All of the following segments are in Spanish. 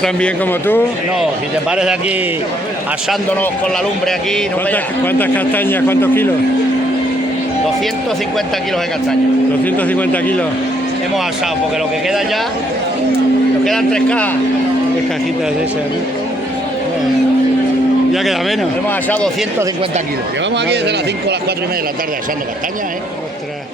tan bien como tú. No, si te parece aquí asándonos con la lumbre aquí, no ¿Cuántas castañas, cuántos kilos? 250 kilos de castaña. 250 kilos. Hemos asado, porque lo que queda ya, nos quedan 3 cajas. 3 cajitas de esas, ¿no? Ya queda menos. Hemos asado 250 kilos. Llevamos aquí desde las 5 a las 4 y media de la tarde asando castañas, ¿eh? Ostras.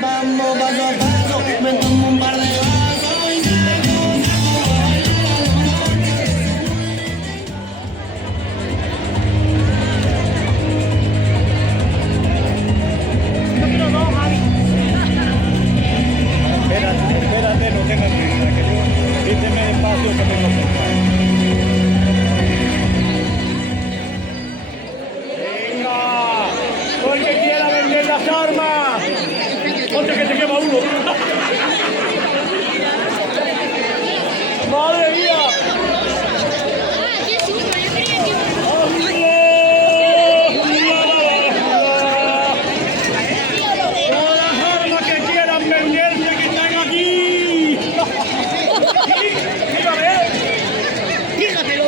Vamos paso a paso, me tomo un par de vasos y Espérate, no tengas prisa, que yo, quíteme espacio que tengo que estar. ¡Venga! ¡Porque quiera vender las armas! ¡Ponte que te quema uno! ¡Madre mía! ¡Todas las armas que quieran venderse que están aquí! ¡Dígame! ¡Fíjatelo!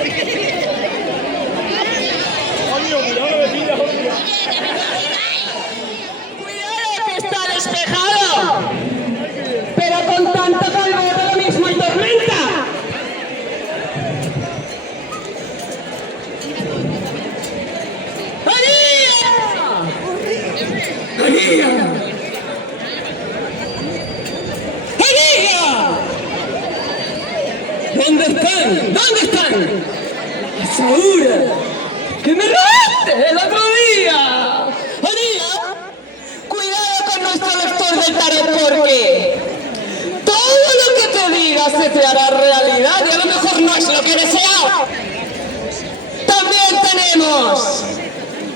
¡Coño, cuidado, vecina! ¡Cuidado que está despejado! Pero con tanto calor lo mismo y tormenta. ¡María! ¿Dónde están? ¿Dónde están? ¡Saúl! ¡Que me robaste el otro día! ¡María! Cuidado con nuestro lector del tarot porque todo lo que te diga se te hará realidad y a lo mejor no es lo que deseas. También tenemos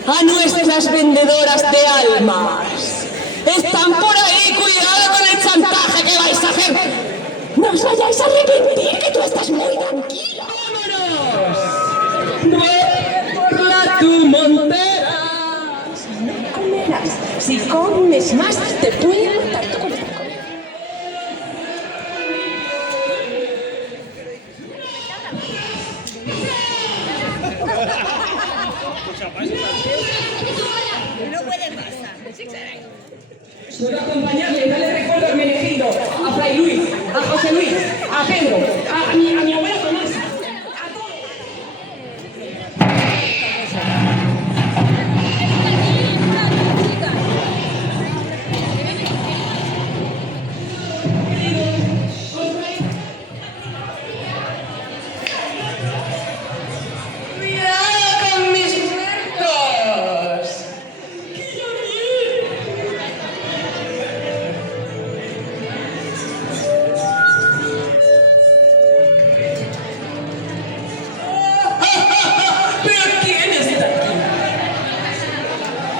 a nuestras vendedoras de almas. Están por ahí, cuidado con el chantaje que vais a hacer. No os vayáis a arrepentir, que tú estás muy tranquilo. ¡Vámonos! Mueve por la tu montera. Si no comerás, si comes más, te puede matar tu corazón. No puede pasar. Quiero acompañarle, dale recuerdo a Hermenegildo, a Fray Luis, a José Luis, a Pedro, a mi abuelo Tomás. ¡Cuidado con mis muertos! ¿Pero quién está aquí?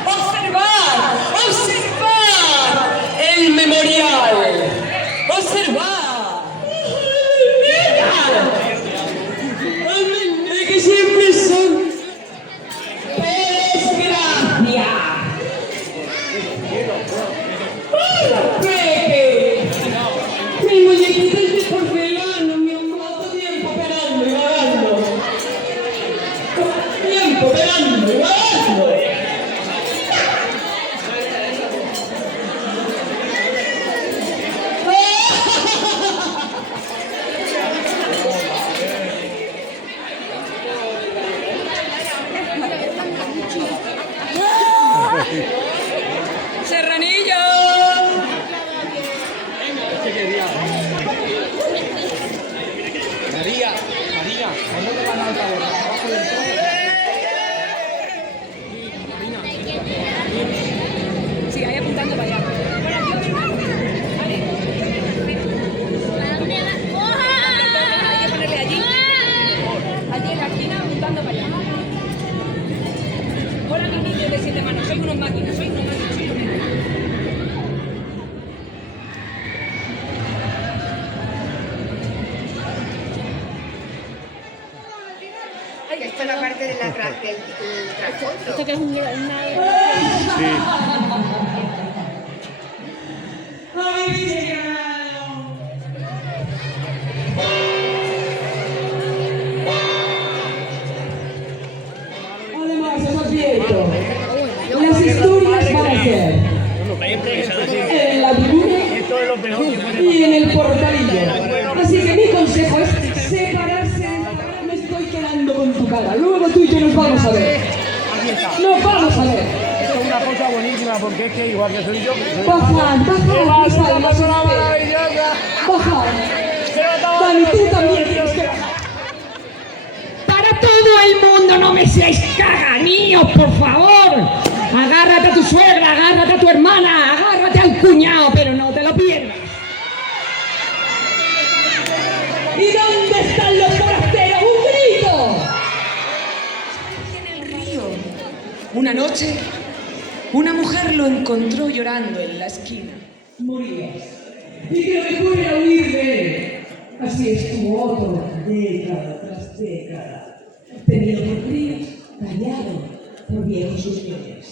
¡Observad! ¡Observad! ¡El memorial! ¡Observad! ¡Mira! ¡Hombre, que siempre son! ¡Desgracia! ¡Hola, Pepe! Mi muñequita es de porcelana, mi amado, tiempo esperando y vagando. Tiempo esperando y vagando. ¡Serranillo! María, ¿dónde te van a dar abajo del todo? Sí, ahí apuntando para allá. Hay que ponerle allí. Allí en la esquina apuntando para allá. Hola, mis niños de 7 manos. Soy unos máquinas, soy unos máquinas, soy unos máquinas. Ay, esto es la parte de del trasfondo. Esto que es una... Sí. ¡Ay, mi Las historias van a ser en la tribuna y en el portalillo. Así que mi consejo es separarse. Me estoy quedando con tu cara. Luego tú y yo nos vamos a ver. Nos vamos a ver. Esto es una cosa buenísima porque es que igual que soy yo. Bajan, Una persona maravillosa. bajan. Pero Dani, tú también tienes que bajar. Para todo el mundo, no me seáis caganíos, por favor. Agárrate a tu suegra, agárrate a tu hermana, agárrate al cuñado, pero no te lo pierdas. ¿Y dónde están los forasteros? ¡Un grito! Una noche, una mujer lo encontró llorando en la esquina. Morías. Y que lo mejor era huir de él. Así estuvo otro, década tras década. Tenido por críos, callado por viejos uniones.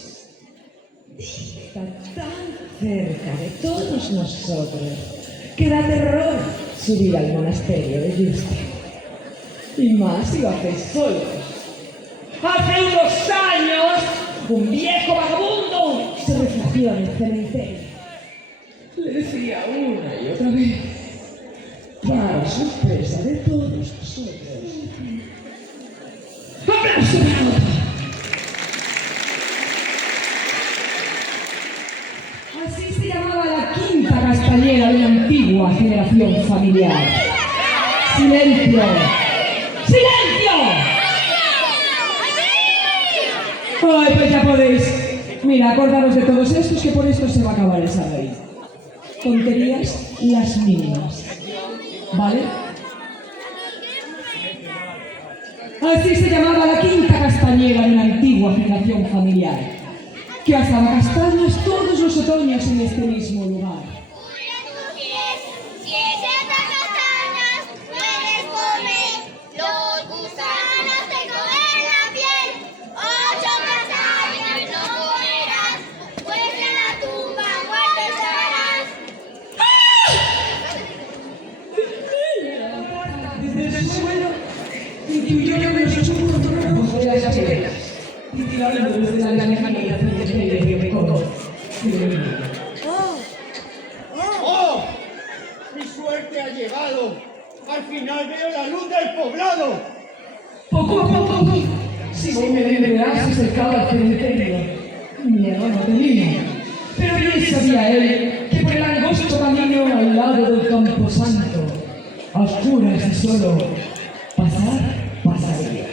Está tan cerca de todos nosotros que da terror subir al monasterio de Yuste. Y más si lo hacéis solos. Hace unos años, un viejo vagabundo se refugió en el cementerio. Le decía una y otra vez, para sorpresa de todos nosotros. ¡Aplauso para otro! Así se llamaba la quinta castañera de una antigua generación familiar. ¡Silencio! ¡Silencio! Ay, pues ya podéis. Mira, acordaros de todos estos que por esto se va a acabar el salario. Tonterías las mínimas. ¿Vale? Así se llamaba la quinta castañera de una antigua generación familiar, que asaba castañas todos los otoños en este mismo lugar. Desde el suelo, intuyó que los oscuros tornados de las piedras, titilando desde la lejanía del cementerio de Coco. ¡Oh! ¡Mi suerte ha llegado! ¡Al final veo la luz del poblado! Poco a poco, Simón Meléndez se acercaba al cementerio. Miedo no tenía, pero bien sabía él que por el angosto camino al lado del camposanto, a oscuras y solo, pasaría.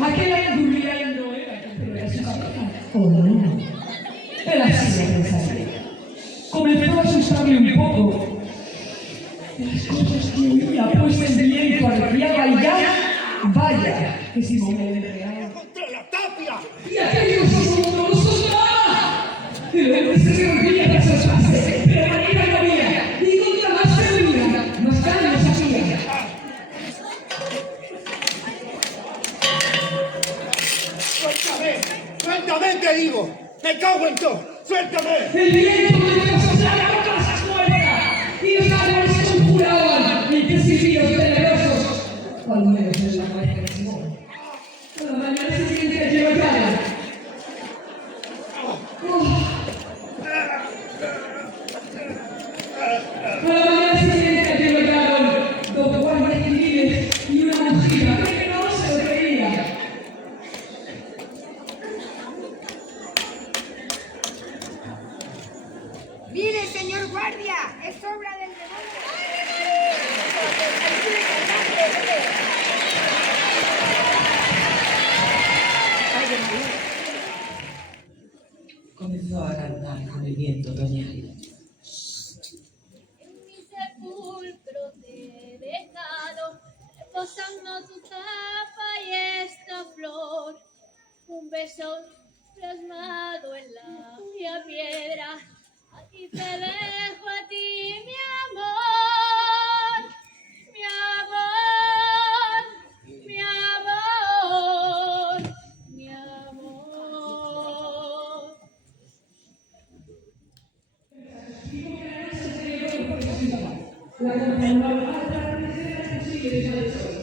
Aquel andurriel no era quien era su cabeza. Oh, no. Él así lo pensaría. Comenzó a asustarle un poco. De las cosas que oía, pues el viento arqueaba y ya, vaya, que Simón le real. ¡Contra la tapia! Y aquellos asombrosos nada. El hombre se revolvía tras el pase, pero manera no había. Y contra más se venía, más daños hacía. ¡Suéltame! ¡Suéltame, te digo! ¡Me cago en todo! ¡Suéltame! El viento comenzó a soplar a casas fuera, y los árboles conjuraban entre silbidos tenebrosos, al menos en la cabeza de Simón. A la mañana siguiente llegaron. A la mañana siguiente llegaron dos guardias civiles y una mujer que no se lo creía. Mire, señor guardia, es obra del demonio. Comenzó a cantar con el viento otoñal. En mi sepulcro te he dejado, reposando tu tapa y esta flor. Un beso plasmado en la fría piedra. Aquí te dejo a ti, mi amor, mi amor, mi amor, mi amor. La compañera atraviesa la posible de sol.